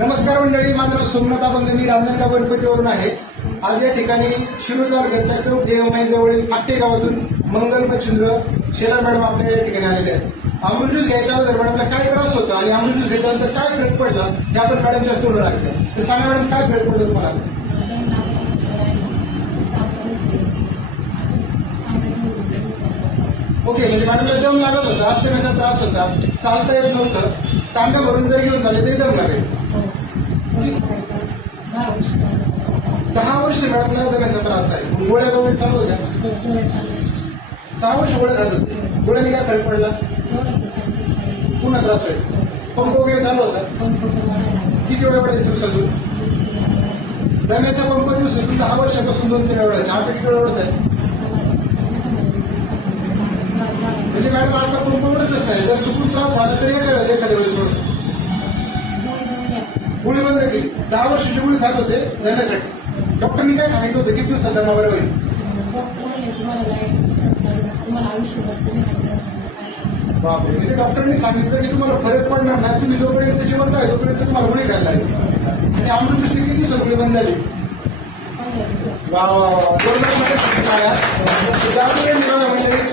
नमस्कार मंडळी, माझं नाव सोमनाथ अभंग, मी रांजणगाव गणपतीवरून आहे. आज या ठिकाणी शिरूर तालुक्यातल्या देवमाईजवळील फाटे गावातून मंगल मच्छिंद्र शेलार मॅडम आपल्या या ठिकाणी आलेले आहेत. अमृत ज्यूस घ्यायच्या अगोदर मॅडमला काय त्रास होता आणि अमृत ज्यूस घेतल्यानंतर काय फरक पडला हे आपण मॅडमच्या तोंडाला लागलं. तर सांगा मॅडम, काय फरक पडला तुम्हाला? ओके, म्हणजे मॅडमला दम लागत होता, अस्थमाचा त्रास होता, चालता येत नव्हतं, तांब्या भरून जर घेऊन झाले तरी दम लागायचा. 10 वर्ष मॅडमला दम्याचा त्रास आहे. गोळ्या वगैरे चालू होत्या? 10 वर्ष गोळ्या खात होते. गोळ्याने काय फरक पडला? पुन्हा त्रास व्हायचा. पंप वगैरे चालू होता? किती वेळा पडायचे दिवसातून? दम्याचा पंप दिवसातून 10 वर्षापासून 2-3 वेळा व्हायचा. आता किती वेळा होत आहे? म्हणजे मॅडम आता पंप उडतच नाही. जर चुकून त्रास झाला तरी एखाद्या वेळेस सोडतो. गोळी बंद केली. 10 वर्षाची गोळी खात होते दम्यासाठी. डॉक्टरनी काय सांगितलं होतं किती दिवसात दमा बरं होईल? बापरे, म्हणजे डॉक्टरनी सांगितलं की तुम्हाला फरक पडणार नाही, तुम्ही जोपर्यंत जिवंत आहे तोपर्यंत तुम्हाला गोळी खायला लागली. आणि अमृतदृष्टी किती दिवसात गोळी बंद झाली? वा वा वा,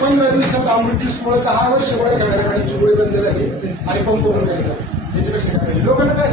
15 दिवसात अमृत ज्यूसमुळे 10 वर्ष गोळ्या खाणाऱ्या गोळी बंद झाली आणि पंप बंद झाला. त्याच्यापेक्षा लोकांना काय